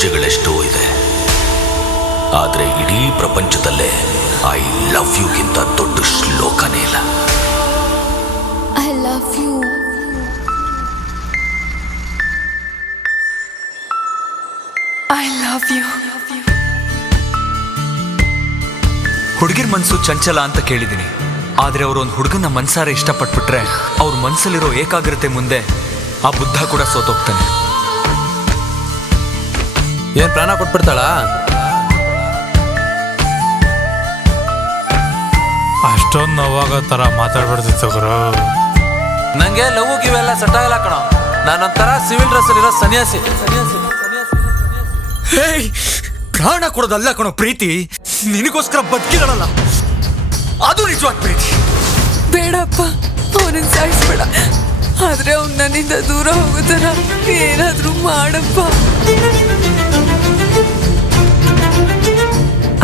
ಪೂಜೆಗಳೆಷ್ಟೋ ಇದೆ, ಆದರೆ ಇಡೀ ಪ್ರಪಂಚದಲ್ಲೇ ಐ ಲವ್ ಯುಗಿಂತ ದೊಡ್ಡ ಶ್ಲೋಕನೇ ಇಲ್ಲ. I love you. I love you. ಹುಡುಗಿರ್ ಮನ್ಸು ಚಂಚಲ ಅಂತ ಕೇಳಿದೀನಿ, ಆದ್ರೆ ಅವ್ರು ಒಂದು ಹುಡುಗನ ಮನ್ಸಾರೆ ಇಷ್ಟಪಟ್ಬಿಟ್ರೆ ಅವ್ರ ಮನ್ಸಲ್ಲಿರೋ ಏಕಾಗ್ರತೆ ಮುಂದೆ ಆ ಬುದ್ಧ ಕೂಡ ಸೋತೋಗ್ತಾನೆ. ಏನ್ ಪ್ರಾಣ ಕೊಟ್ಬಿಡ್ತಾಳ? ಅಷ್ಟೊಂದು ನೋವಾಗ ತರ ಮಾತಾಡ್ಬಿಡ್ತಿತ್ತು ಗುರು. ನಂಗೆ ಲವ್ ಇವೆಲ್ಲ ಸೆಟ್ ಆಗಲ್ಲ ಕಣ. ನಾನೊಂಥರ ಸಿವಿಲ್ ಡ್ರೆಸ್ ಅಲ್ಲಿರೋ ಸನ್ಯಾಸಿ. ಪ್ರಾಣ ಕೊಡೋದಲ್ಲ ಕಣೋ ಪ್ರೀತಿ, ನಿನಗೋಸ್ಕರ ಬದುಕಿಗಳಲ್ಲ, ಅದು ನಿಜವಾದ ಪ್ರೀತಿ. ಬೇಡಪ್ಪ, ಅವನನ್ನ ಸಾಯಿಸ್ಬೇಡ. ಆದ್ರೆ ಅವ್ನು ನನ್ನಿಂದ ದೂರ ಹೋಗೋತರ ಏನಾದ್ರೂ ಮಾಡಪ್ಪ.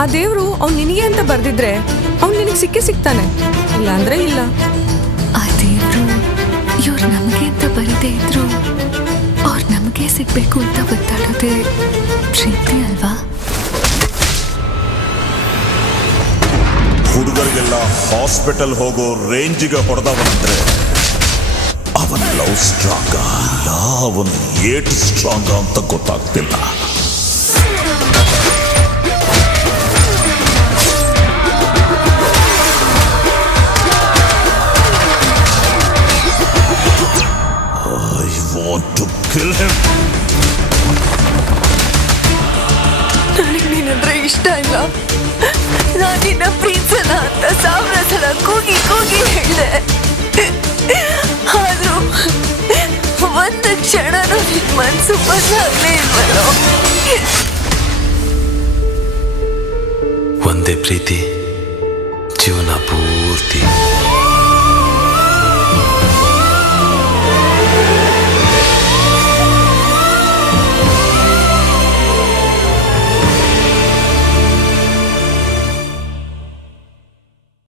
ಆ ದೇವ್ರು ಅವ್ನು ನಿನಗೆ ಅಂತ ಬರ್ದಿದ್ರೆ ಅವ್ನು ನಿನಗೆ ಸಿಗ್ತಾನೆ, ಇಲ್ಲ ಅಂದ್ರೆ ಇಲ್ಲ. ಆ ದೇವ್ರು ಇವ್ರು ನಮಗೆ ಅಂತ ಬರದೇ ಇದ್ರು ಅವ್ರು ನಮಗೆ ಸಿಗ್ಬೇಕು ಅಂತ ಗೊತ್ತಾಡೋದೇ ಪ್ರೀತಿ ಅಲ್ವಾ? ಹುಡುಗರಿಗೆಲ್ಲ ಹಾಸ್ಪಿಟಲ್ ಹೋಗೋ ರೇಂಜಿಗೆ ಹೊಡೆದವನಂದ್ರೆ ಅವನ ಲವ್ ಸ್ಟ್ರಾಂಗ ಇಲ್ಲ ಅವನ ಏಟ್ ಸ್ಟ್ರಾಂಗ ಅಂತ ಗೊತ್ತಾಗ್ತಿಲ್ಲ. I want to kill him. ನನಗೆ ನೀನಂದ್ರೆ ಇಷ್ಟ ಇಲ್ಲ. ನಾನು ನಿನ್ನ ಪ್ರೀತಿಸಲ್ಲ ಅಂತ 1000 ಸಲ ಕೂಗಿ ಕೂಗಿ ಹೇಳಿದೆ. ಆದ್ರೂ ಒಂದು ಕ್ಷಣನೂ ನಿನ್ನ ಮನಸ್ಸು ಬದಲಾಗಲೇ ಇಲ್ವಲ್ಲೋ. ಒಂದೇ ಪ್ರೀತಿ ಜೀವನ ಪೂರ್ತಿ.